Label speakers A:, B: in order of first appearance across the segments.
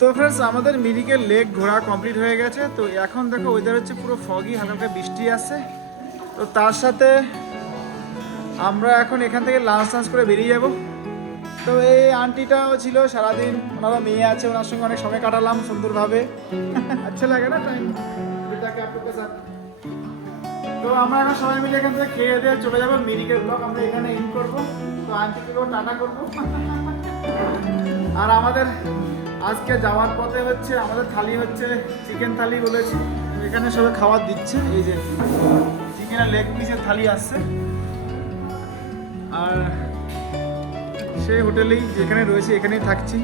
A: তো ফ্রেন্ডস আমাদের মিরিকের লেক ঘোরা কমপ্লিট হয়ে গেছে। তো এখন দেখো ওয়েদার হচ্ছে পুরো ফগি হালকা বৃষ্টি আছে। তো তার সাথে আমরা এখন এখান থেকে লাঞ্চ টাঞ্চ করে বেরিয়ে যাব। তো এই আন্টিটাও ছিল সারাদিন ওনারা মেয়ে আছে, ওনার সঙ্গে অনেক সময় কাটালাম সুন্দরভাবে। আচ্ছা লাগে না টাইম তো আমরা এখন সবাই মিলে এখান থেকে খেয়ে দিয়ে চলে যাব মিরিকের ব্লগ। আমরা এখানে এন্ড করব। তো আন্টিকেও টাটা করব। আর আমাদের আজকে যাওয়ার পথে হচ্ছে, আমাদের থালি হচ্ছে চিকেন থালি বলেছি। এখানে সবাই খাবার দিচ্ছে, এই যে চিকেনের লেগ পিসের থালি আসছে। আর সেই হোটেলেই যেখানে রয়েছে, এখানেই থাকছি।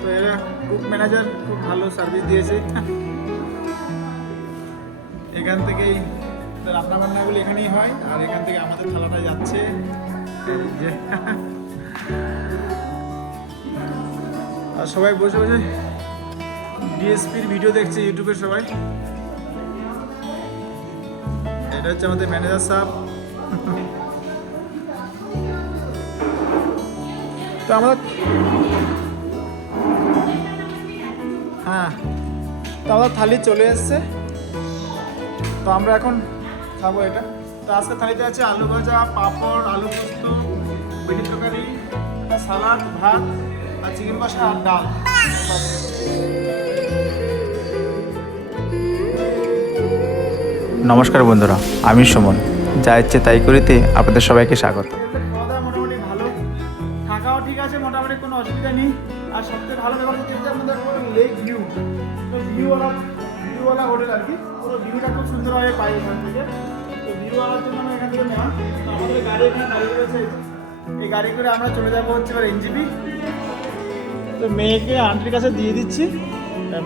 A: তো এরা কুক ম্যানেজার খুব ভালো সার্ভিস দিয়েছে। এখান থেকেই রান্না বান্নাগুলো এখানেই হয়, আর এখান থেকে আমাদের থালাটা যাচ্ছে। যে। আর সবাই বসে বসে ডিএসপির ভিডিও দেখছে, ইউটিউবে সবাই। এটা হচ্ছে আমাদের ম্যানেজার সাহেব। তো আমরা হ্যাঁ তো আমাদের থালি চলে এসছে। তো আমরা এখন খাব এটা। তো আজকে থালিতে আছে আলু ভাজা, পাঁপড়, আলু পোস্ত তরকারি একটা সালাড ভাত আর চিকেন কষা আর ডাল।
B: নমস্কার বন্ধুরা আমি সুমন। যা ইচ্ছে তাই করিতে আপনাদের সবাইকে স্বাগত।
A: মোটামুটি ভালো। থাকাও ঠিক আছে মোটামুটি কোনো অসুবিধা নেই। আর সবথেকে ভালো ব্যাপার হচ্ছে আমাদের লেক ভিউ তো ভিউওয়ালা ভিউওয়ালা হোটেল আর কি। পুরো ভিউটা খুব সুন্দরভাবে পাই এখান থেকে। তো ভিউওয়ালার জন্য আমরা এখান থেকে নেওয়া। আমাদের গাড়ি এখানে দাঁড়িয়ে রয়েছে। এই গাড়ি করে আমরা চলে যাব হচ্ছে এবার এনজিপি তো মেয়েকে আন্টির কাছে দিয়ে দিচ্ছি।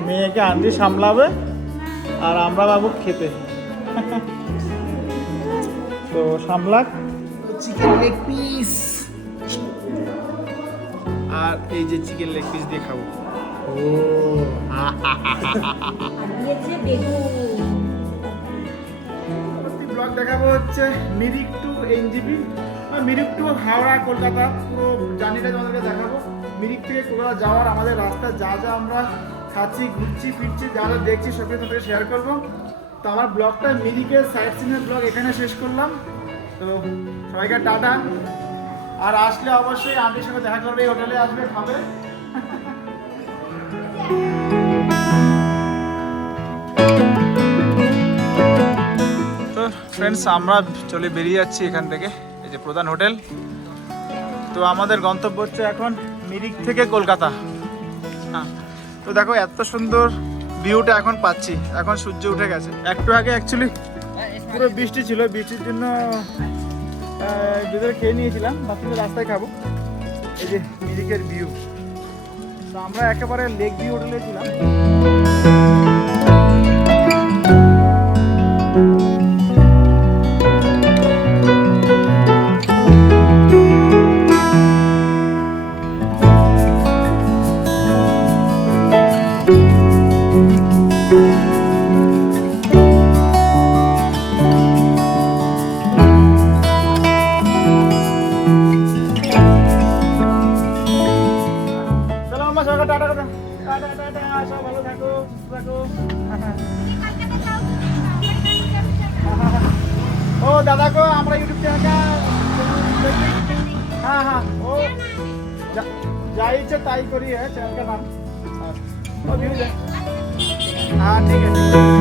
A: মেয়েকে আন্টি সামলাবে আর আমরা বাবু খেতে। তো সামলাক। চিকেন লেগ পিস আর এই যে চিকেন লেগ পিস দিয়ে খাব। ও ব্লগ দেখাবো হচ্ছে Mirik to NJP. Mirik to Howrah, Kolkata, পুরো জার্নিটা তোমাদেরকে দেখাবো। মিরিক থেকে কলকাতা যাওয়ার আমাদের রাস্তা, যা যা আমরা খাচ্ছি, ঘুরছি, ফিরছি, যা যা দেখছি, সবই তোমাদেরকে শেয়ার করব। তো আমার ব্লগটা মিরিকের সাইড সিনের ব্লগ এখানে শেষ করলাম। তো সবাইকে টাটা। আর আসলে অবশ্যই আন্টির সঙ্গে দেখা করবে, এই হোটেলে আসবে, খাবে। তো ফ্রেন্ডস আমরা চলে বেরিয়ে যাচ্ছি এখান থেকে। এই যে প্রধান হোটেল। তো আমাদের গন্তব্য হচ্ছে এখন মিরিক থেকে কলকাতা। হ্যাঁ তো দেখো এত সুন্দর ভিউটা এখন পাচ্ছি। এখন সূর্য উঠে গেছে। একটু আগে অ্যাকচুয়ালি পুরো বৃষ্টি ছিল। বৃষ্টির জন্য ভিতরে খেয়ে নিয়েছিলাম। ভাবছিলাম রাস্তায় খাব। এই যে মিরিকের ভিউ তো আমরা একেবারে লেক ভিউ হোটেলে ছিলাম। তোমার টাটা টাটা টাটা ভালো থাকো থাকো। ও গো, আমরা ইউটিউব চ্যানেলটা হ্যাঁ হ্যাঁ ও যা তাই করি হ্যাঁ চ্যানেলটার নাম হ্যাঁ ঠিক আছে।